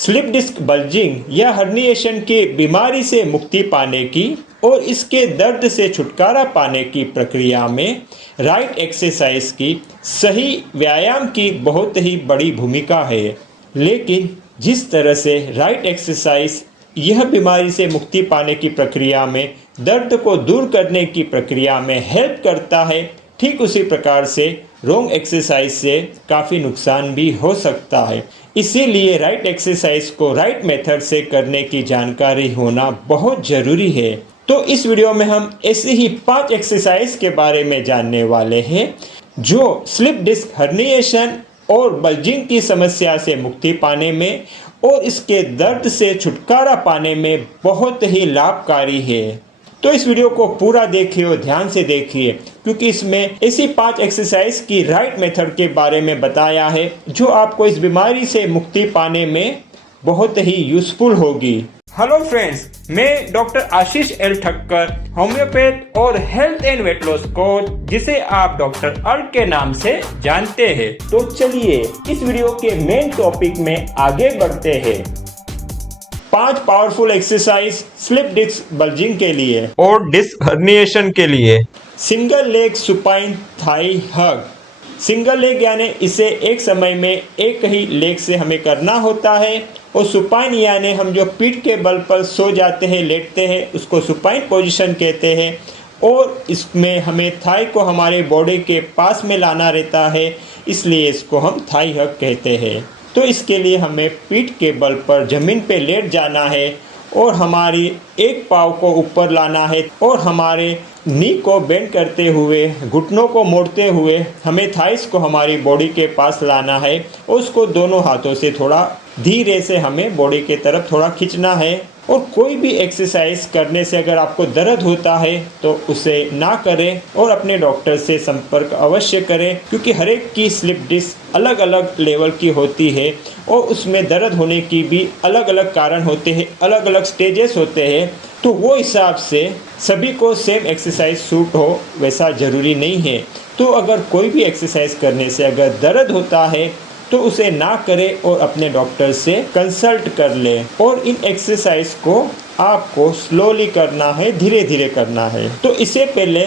Slip disc bulging या herniation की बीमारी से मुक्ति पाने की और इसके दर्द से छुटकारा पाने की प्रक्रिया में राइट एक्सरसाइज की सही व्यायाम की बहुत ही बड़ी भूमिका है। लेकिन जिस तरह से राइट एक्सरसाइज यह बीमारी से मुक्ति पाने की प्रक्रिया में दर्द को दूर करने की प्रक्रिया में हेल्प करता है, ठीक उसी प्रकार से रॉन्ग एक्सरसाइज से काफ़ी नुकसान भी हो सकता है। इसीलिए राइट एक्सरसाइज को राइट मेथड से करने की जानकारी होना बहुत ज़रूरी है। तो इस वीडियो में हम ऐसे ही 5 एक्सरसाइज के बारे में जानने वाले हैं जो स्लिप डिस्क हर्निएशन और बल्जिंग की समस्या से मुक्ति पाने में और इसके दर्द से छुटकारा पाने में बहुत ही लाभकारी है। तो इस वीडियो को पूरा देखिए और ध्यान से देखिए, क्योंकि इसमें ऐसी 5 एक्सरसाइज की राइट मेथड के बारे में बताया है जो आपको इस बीमारी से मुक्ति पाने में बहुत ही यूजफुल होगी। हेलो फ्रेंड्स, मैं डॉक्टर आशीष एल ठक्कर, होम्योपैथ और health and weight loss coach, जिसे आप डॉक्टर अर्क के नाम से जानते हैं। तो चलिए इस वीडियो के मेन टॉपिक में आगे बढ़ते हैं। 5 powerful exercise slip disc bulging के लिए और डिस्क हर्निएशन के लिए। Single leg supine thigh hug. Single leg यानी इसे एक समय में एक ही लेग से हमें करना होता है, और सुपाइन यानी हम जो पीठ के बल पर सो जाते हैं, लेटते हैं, उसको सुपाइन पोजीशन कहते हैं। और इसमें हमें थाई को हमारे बॉडी के पास में लाना रहता है, इसलिए इसको हम थाई हग कहते हैं। तो इसके लिए हमें पीठ के बल पर ज़मीन पे लेट जाना है और हमारी एक पाँव को ऊपर लाना है और हमारे नी को बेंड करते हुए, घुटनों को मोड़ते हुए हमें थाइस को हमारी बॉडी के पास लाना है और उसको दोनों हाथों से थोड़ा धीरे से हमें बॉडी के तरफ थोड़ा खींचना है। और कोई भी एक्सरसाइज करने से अगर आपको दर्द होता है तो उसे ना करें और अपने डॉक्टर से संपर्क अवश्य करें, क्योंकि हर एक की स्लिप डिस्क अलग अलग लेवल की होती है और उसमें दर्द होने की भी अलग अलग कारण होते हैं, अलग अलग स्टेजेस होते हैं। तो वो हिसाब से सभी को सेम एक्सरसाइज सूट हो वैसा ज़रूरी नहीं है। तो अगर कोई भी एक्सरसाइज करने से अगर दर्द होता है तो उसे ना करें और अपने डॉक्टर से कंसल्ट कर लें। और इन एक्सरसाइज को आपको स्लोली करना है, धीरे धीरे करना है। तो इसे पहले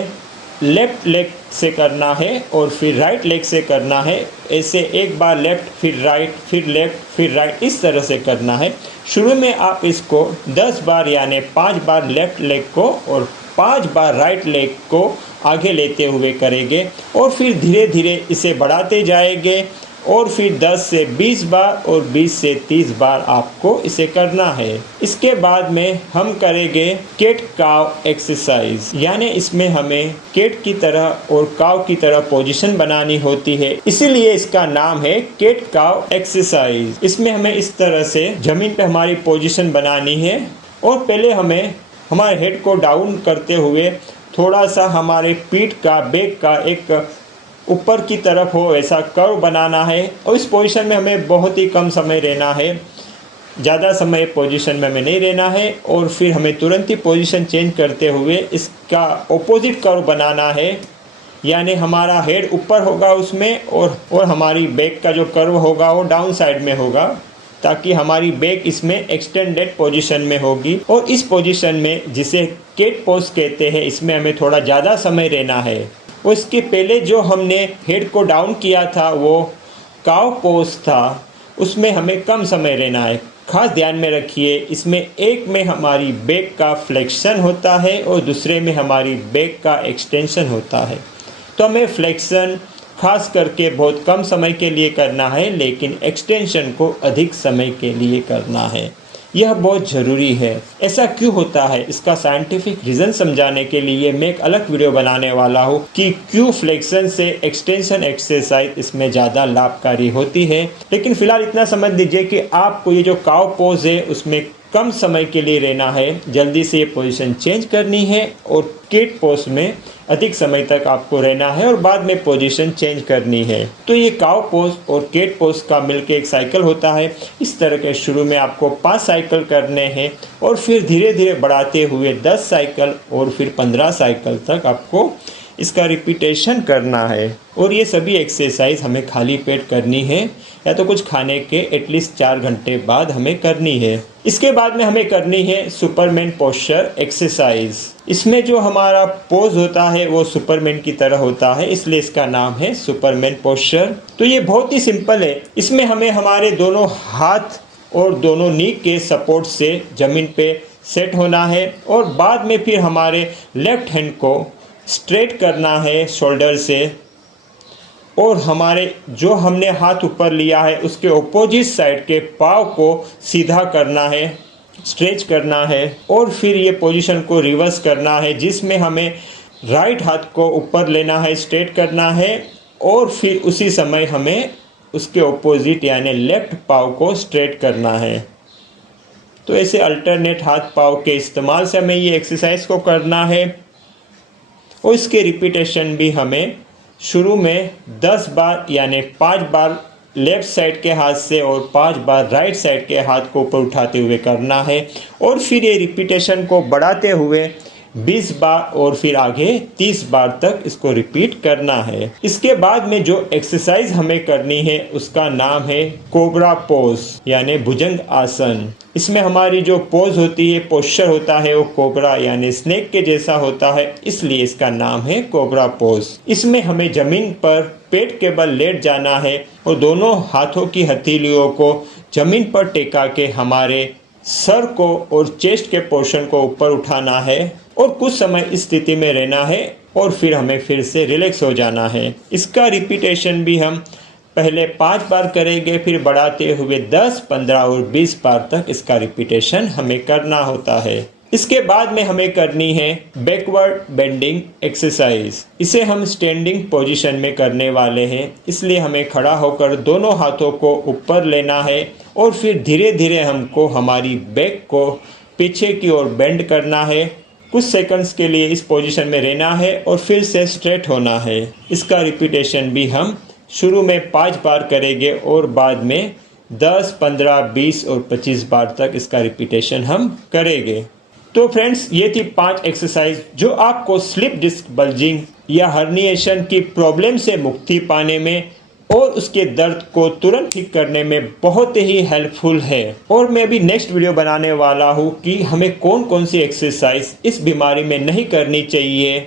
लेफ्ट लेग से करना है और फिर राइट लेग से करना है। ऐसे एक बार लेफ्ट, फिर राइट, फिर लेफ्ट, फिर राइट, इस तरह से करना है। शुरू में आप इसको 10 बार यानी 5 बार लेफ्ट लेग को और 5 बार राइट लेग को आगे लेते हुए करेंगे और फिर धीरे धीरे इसे बढ़ाते जाएंगे और फिर 10 से 20 बार और 20 से 30 बार आपको इसे करना है। इसके बाद में हम करेंगे कैट काव एक्सरसाइज, यानी इसमें हमें कैट की तरह और काव की तरह पोजीशन बनानी होती है, इसीलिए इसका नाम है कैट काव एक्सरसाइज। इसमें हमें इस तरह से जमीन पे हमारी पोजीशन बनानी है और पहले हमें हमारे हेड को डाउन करते हुए थोड़ा सा हमारे पीठ का, बैक का एक ऊपर की तरफ हो ऐसा कर्व बनाना है। और इस पोजीशन में हमें बहुत ही कम समय रहना है, ज़्यादा समय पोजीशन में हमें नहीं रहना है। और फिर हमें तुरंत ही पोजीशन चेंज करते हुए इसका ऑपोजिट कर्व बनाना है, यानी हमारा हेड ऊपर होगा उसमें और हमारी बैक का जो कर्व होगा वो डाउन साइड में होगा, ताकि हमारी बैक इसमें एक्सटेंडेड पोजीशन में होगी। और इस पोजीशन में, जिसे कैट पोज कहते हैं, इसमें हमें थोड़ा ज़्यादा समय रहना है। और इसके पहले जो हमने हेड को डाउन किया था वो काव पोज था, उसमें हमें कम समय रहना है। खास ध्यान में रखिए, इसमें एक में हमारी बैक का फ्लेक्शन होता है और दूसरे में हमारी बैक का एक्सटेंशन होता है। तो हमें फ्लेक्शन खास करके बहुत कम समय के लिए करना है, लेकिन एक्सटेंशन को अधिक समय के लिए करना है। यह बहुत ज़रूरी है। ऐसा क्यों होता है, इसका साइंटिफिक रीज़न समझाने के लिए मैं एक अलग वीडियो बनाने वाला हूँ कि क्यों फ्लेक्शन से एक्सटेंशन एक्सरसाइज इसमें ज़्यादा लाभकारी होती है। लेकिन फ़िलहाल इतना समझ लीजिए कि आपको ये जो काव पोज है उसमें कम समय के लिए रहना है, जल्दी से ये पोजीशन चेंज करनी है और कैट पोज में अधिक समय तक आपको रहना है और बाद में पोजीशन चेंज करनी है। तो ये काव पोज और कैट पोज का मिलकर एक साइकिल होता है। इस तरह के शुरू में आपको 5 साइकिल करने हैं और फिर धीरे धीरे बढ़ाते हुए 10 साइकिल और फिर 15 साइकिल तक आपको इसका रिपीटेशन करना है। और ये सभी एक्सरसाइज हमें खाली पेट करनी है या तो कुछ खाने के एटलीस्ट 4 घंटे बाद हमें करनी है। इसके बाद में हमें करनी है सुपरमैन पोस्चर एक्सरसाइज। इसमें जो हमारा पोज होता है वो सुपरमैन की तरह होता है, इसलिए इसका नाम है सुपरमैन पोस्चर। तो ये बहुत ही सिंपल है। इसमें हमें हमारे दोनों हाथ और दोनों नी के सपोर्ट से ज़मीन पे सेट होना है और बाद में फिर हमारे लेफ्ट हैंड को स्ट्रेट करना है शोल्डर से और हमारे जो हमने हाथ ऊपर लिया है उसके ऑपोजिट साइड के पाँव को सीधा करना है, स्ट्रेच करना है और फिर ये पोजीशन को रिवर्स करना है जिसमें हमें राइट हाथ को ऊपर लेना है, स्ट्रेट करना है और फिर उसी समय हमें उसके ऑपोजिट यानी लेफ्ट पाँव को स्ट्रेट करना है। तो ऐसे अल्टरनेट हाथ पाँव के इस्तेमाल से हमें ये एक्सरसाइज को करना है और इसके रिपीटेशन भी हमें शुरू में 10 बार यानी 5 बार लेफ़्ट साइड के हाथ से और 5 बार राइट साइड के हाथ को ऊपर उठाते हुए करना है और फिर ये रिपीटेशन को बढ़ाते हुए 20 बार और फिर आगे 30 बार तक इसको रिपीट करना है। इसके बाद में जो एक्सरसाइज हमें करनी है उसका नाम है कोबरा पोज यानी भुजंग आसन। इसमें हमारी जो पोज होती है, पोस्चर होता है वो कोबरा यानी स्नेक के जैसा होता है, इसलिए इसका नाम है कोबरा पोज। इसमें हमें जमीन पर पेट के बल लेट जाना है और दोनों हाथों की हथेलियों को जमीन पर टेका के हमारे सर को और चेस्ट के पोर्शन को ऊपर उठाना है और कुछ समय इस स्थिति में रहना है और फिर हमें फिर से रिलैक्स हो जाना है। इसका रिपीटेशन भी हम पहले 5 बार करेंगे, फिर बढ़ाते हुए 10, 15 और 20 बार तक इसका रिपीटेशन हमें करना होता है। इसके बाद में हमें करनी है बैकवर्ड बेंडिंग एक्सरसाइज। इसे हम स्टैंडिंग पोजीशन में करने वाले हैं, इसलिए हमें खड़ा होकर दोनों हाथों को ऊपर लेना है और फिर धीरे धीरे हमको हमारी बैक को पीछे की ओर बेंड करना है। कुछ सेकंड्स के लिए इस पोजीशन में रहना है और फिर से स्ट्रेट होना है। इसका रिपीटेशन भी हम शुरू में 5 बार करेंगे और बाद में 10, 15, 20 और 25 बार तक इसका रिपीटेशन हम करेंगे। तो फ्रेंड्स, ये थी 5 एक्सरसाइज जो आपको स्लिप डिस्क बल्जिंग या हर्निएशन की प्रॉब्लम से मुक्ति पाने में और उसके दर्द को तुरंत ठीक करने में बहुत ही हेल्पफुल है। और मैं भी नेक्स्ट वीडियो बनाने वाला हूँ कि हमें कौन कौन सी एक्सरसाइज इस बीमारी में नहीं करनी चाहिए,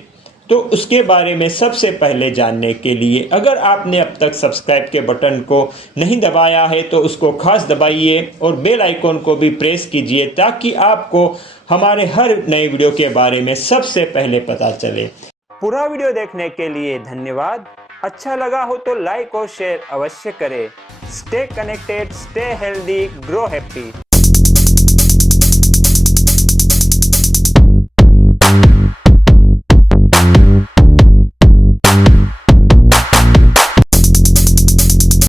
तो उसके बारे में सबसे पहले जानने के लिए अगर आपने अब तक सब्सक्राइब के बटन को नहीं दबाया है तो उसको खास दबाइए और बेल आइकॉन को भी प्रेस कीजिए ताकि आपको हमारे हर नए वीडियो के बारे में सबसे पहले पता चले। पूरा वीडियो देखने के लिए धन्यवाद। अच्छा लगा हो तो लाइक और शेयर अवश्य करें। Stay connected, stay healthy, grow happy.